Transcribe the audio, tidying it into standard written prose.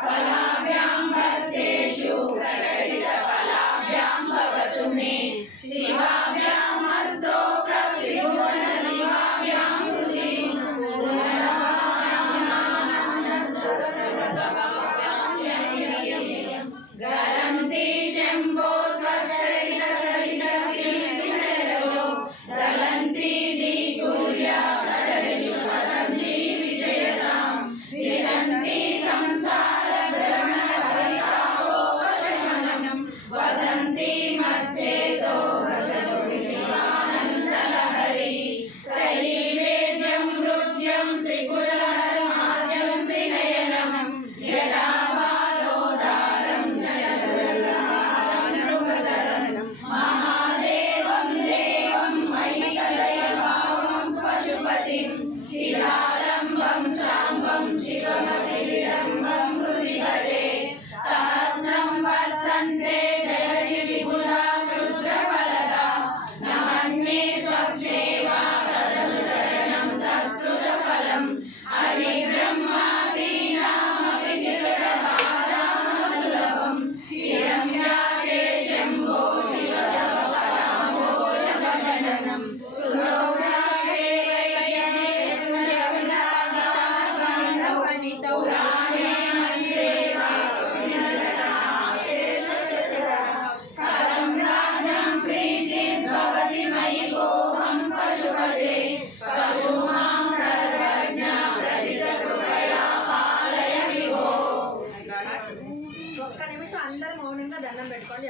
फलाभ्यां भक्तेषु प्रकटितफलाभ्यां भवतु मे शिवाभ्यामस्तोकत्रिभुवन शिवाभ्यां हृदि गलन्ति शम्भो त्वच्चरितसरितकीर्तिशरजो दलन्ति दिकुल्या सरविषु वदन्ति विजयतां दिशन्ति संसारभ्रमणपरितापोपशमनं वसन्ति मच्चेतो भगवति शिवानन्दलहरी त्रयीवेद्यं नृत्यं त्रिपुरहरमाद्यं त्रिनयनं जटाभारोदारं जलदुर्गहारं मृगधरं महादेवं देवं मयि सदयभावं पशुपतिं शिलालम्बं शाम्बं शिवमतिविडम्बं हृदि भजे सहस्रं वर्तन्ते जगति विबुधा क्षुद्रफलदा न मन्ये स्वप्ने वा तदनु शरणं तत्कृतफलम् हरिब्रह्मादीनामपि निरुडभारामसुलभं चिरं याचे शम्भो शिवतव पराम्भोजगजननं सुरोषाक्षे वैद्यजगन्नाथागणपणितौ पुराणे मन्त्रे वा कथं राज्ञं प्रीतिर्भवति मयि कोऽहं पशुपते पशूनां सर्वज्ञा प्रथितकृपया पालय विभो। ఒక్క నిమిషం అందరూ మౌనంగా దండం పెట్టుకోండి.